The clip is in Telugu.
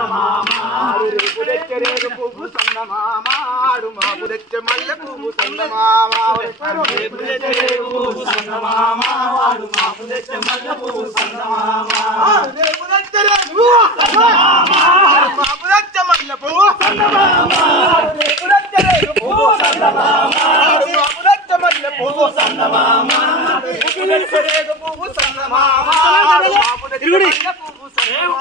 రేపు తెచ్చే రేగు పువ్వు సందమామ ఆడు మాకు తెచ్చే మల్లె పువ్వు సందమామ రేపు తెచ్చే రేగు పువ్వు సందమామ ఆడు మాకు తెచ్చే మల్లె పువ్వు సందమామ రేపు తెచ్చే రేగు మాకు తెచ్చే మల్లె పువ్వు సందమామ రేపు తెచ్చే రేగు పువ్వు సందమామ మాకు తెచ్చే మల్లె పువ్వు సందమామ రేపు తెచ్చే రేగు పువ్వు సందమామ మాకు తెచ్చే మల్లె పువ్వు సందమామ